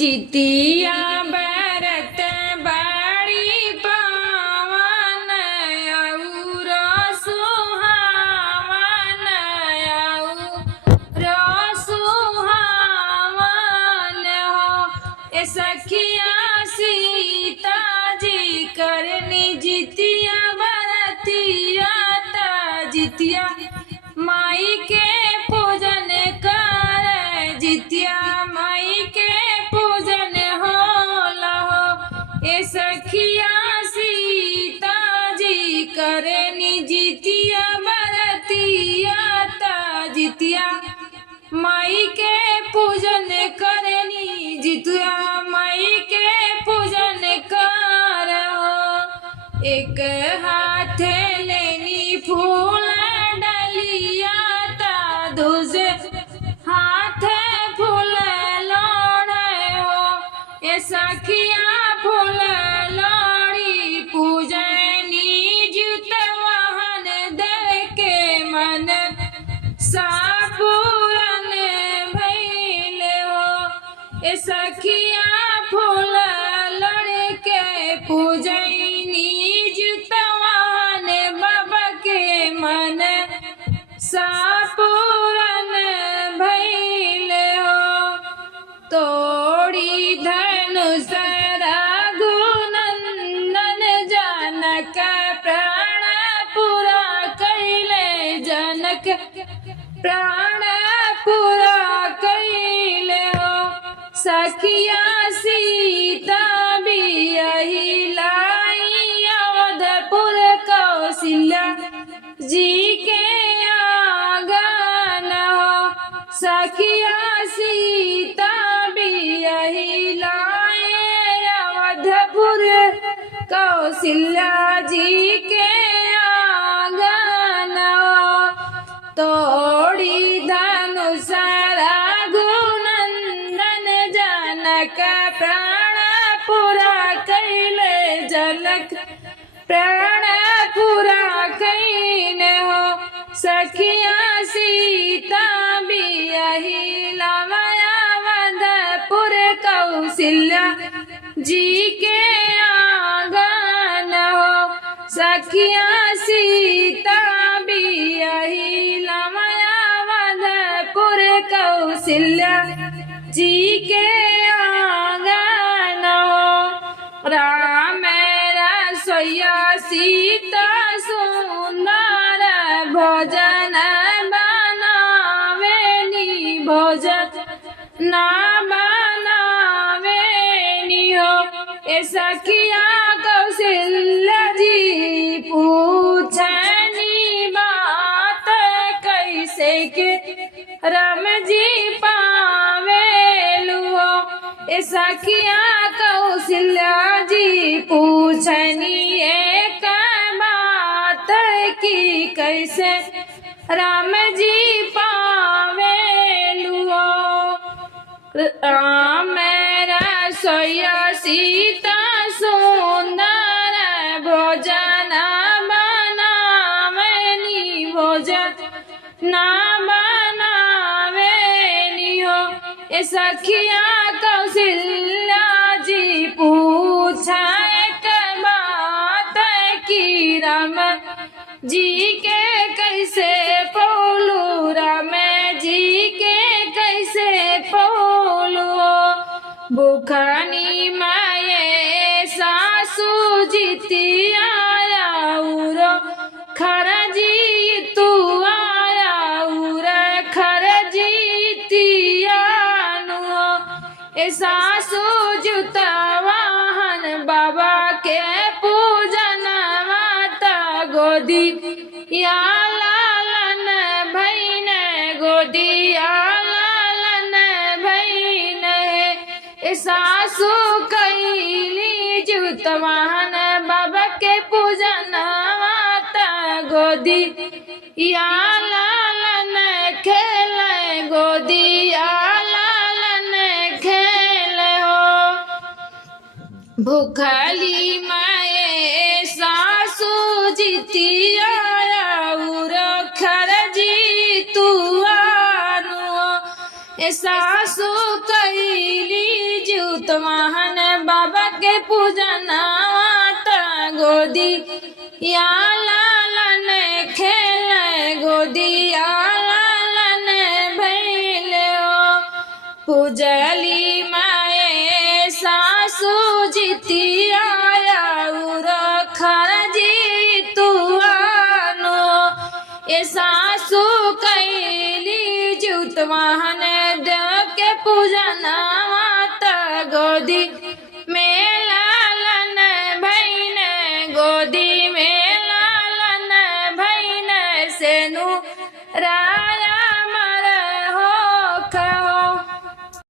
जितिया बरत बड़ी पावन अउर सुहावन अउर सुहावन हो। ए सखिया सीता जी करनी जितिया बरतिया ता जितिया माई के पूजन कर जितिया माई के पूजन होला हो। ए सखिया सीता जी करनी जितिया बरतिया ता जितिया माई के पूजन करनी जितिया माई के पूजन करो। एक हाथ लेनी फूल डलिया ता दूसरे हाथ फूल लोड़े हो। ए सखिया फूल लोड़ी पूजनी जुतवाहन दे के मन सापूरन भइले हो। ए सखिया फूल लड़ के पूजनी जुतवाहन बाबा के मन सापूरन भइले हो। तोड़ी धनुष रघुनंदन जनक प्राण पूरा कैले जनक प्राण पूरा कैले हो। सखिया सीता बियही लाई अवधपुर कौशल्या जी के आंगन हो। सखिया सीता बियही लाए अवधपुर कौशल्या जी के आंगन हो। तोड़ी धनुष रघुनंदन जनक प्राण पूरा कैले जनक प्राण पूरा कैले हो। सखिया सीता बियही लाया अवधपुर कौशल्या जी के आंगन हो। सखिया सीता बियही लाया अवधपुर कौशल्या जी के आंगन हो। राम रसोइया सीता सुंदर भोजन बनावेनी भोजन ना बनावेनी हो। ए सखिया कौशल्या जी पूछनी बात कैसे के राम जी पावेलु हो। ए सखिया कौशल्या जी पूछनी एक बात की कैसे राम जी पावेलु हो। राम रसोइया सीता सुंदर भोजन बनावेनी भोजन ना बनावेनी हो। ए सखिया कौशल्या जी पूछा एक बात की राम जी के कैसे पौलू राम जी के कैसे पौलू। बुखनी माये सासू जितिया उरो खरजी तू आया उर खरजीतिया नुओ। ए सासू जुतवाहन बाबा के पूजन माता गोदी या लालन भैन गोदी या लालन भैन। ए सासू कैली जुतवाहन बाबा के पूजन माता गोदी या लालन खेल गोदी या लालन खेल हो। भूखली माए सासू जितिया उर खरजी तू आनु। सासू कैली जू जुतवाहन बाबा के पूजनावा त गोदी या लालन खेले गोदिया लालन भैले ओ पूजली माए सासू जितिया और खरजी तुआनो ए सासू कैली जुतवाहन देव के पूजनावा त गोदी